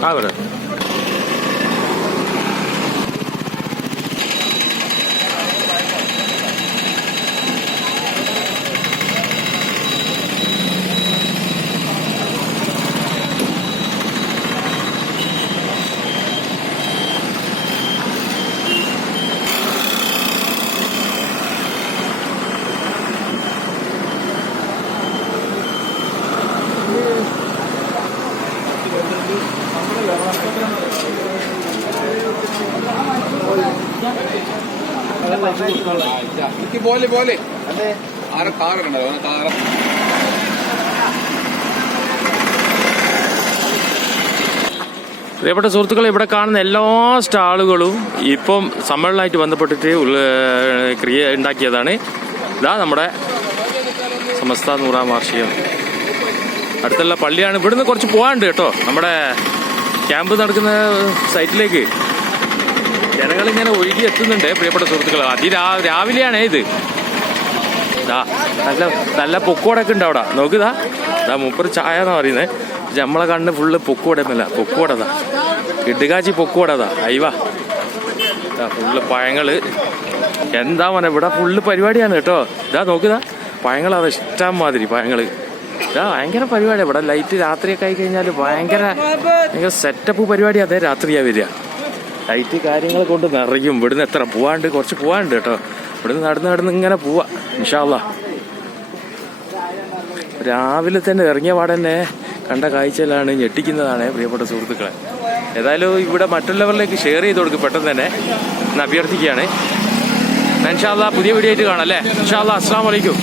Ahora. പോലെ ആരെ കാറൊക്കെ ഉണ്ടാവും കാറ്. പ്രിയപ്പെട്ട സുഹൃത്തുക്കളെ, ഇവിടെ കാണുന്ന എല്ലാ സ്റ്റാളുകളും ഇപ്പം സമ്മേളനമായിട്ട് ബന്ധപ്പെട്ടിട്ട് ഉണ്ടാക്കിയതാണ്. ഇതാ നമ്മുടെ സമസ്ത 100ാം വാർഷികം. അടുത്തുള്ള പള്ളിയാണ്. ഇവിടുന്ന് കുറച്ച് പോകാനുണ്ട് കേട്ടോ. നമ്മുടെ ക്യാമ്പ് നടക്കുന്ന സൈറ്റിലേക്ക് ജനങ്ങളിങ്ങനെ ഒഴുകി എത്തുന്നുണ്ട്. പ്രിയപ്പെട്ട സുഹൃത്തുക്കൾ, രാവിലെയാണ് ഇത്. നല്ല നല്ല പൊക്കോടൊക്കെ ഉണ്ട് അവിടെ. നോക്കുതാ മൂപ്പര് ചായ എന്നാ പറയുന്നത്. നമ്മളെ കണ്ണ് ഫുള്ള് പൊക്കോടൊന്നുമില്ല, പൊക്കോടതാ, ഇടുകാച്ചി പൊക്കോടതാ. അയ്യവാ, ഫുള്ള് പഴങ്ങള്. എന്താ മോനെ ഇവിടെ ഫുള്ള് പരിപാടിയാണ് കേട്ടോ. ഇതാ നോക്കുതാ പഴങ്ങളതാ, ഇഷ്ടം മാതിരി പഴങ്ങള്. ഇതാ ഭയങ്കര പരിപാടിയാണ് ഇവിടെ. ലൈറ്റ് രാത്രിയൊക്കെ ആയി കഴിഞ്ഞാൽ ഭയങ്കര സെറ്റപ്പ് പരിപാടി. അതേ രാത്രിയാ വരിക. ലൈറ്റ് കാര്യങ്ങൾ കൊണ്ട് നിറയും. ഇവിടുന്ന് എത്ര പോവാണ്ട്, കുറച്ച് പോവാണ്ട് കേട്ടോ. ഇവിടുന്ന് നടന്ന് ഇങ്ങനെ പോവാ ഇൻഷാ അല്ലാഹ്. രാവിലെ തന്നെ ഇറങ്ങിയ പാടന്നെ കണ്ട കാഴ്ചയിലാണ്, ഞെട്ടിക്കുന്നതാണ് പ്രിയപ്പെട്ട സുഹൃത്തുക്കളെ. ഏതായാലും ഇവിടെ മറ്റുള്ളവരിലേക്ക് ഷെയർ ചെയ്ത് കൊടുക്കും പെട്ടെന്ന് തന്നെ എന്ന് അഭ്യർത്ഥിക്കുകയാണ്. ഇൻഷാ അല്ലാഹ് പുതിയ വീഡിയോ ആയിട്ട് കാണാം അല്ലേ. ഇൻഷാ അല്ലാഹ്. അസ്സലാമു അലൈക്കും.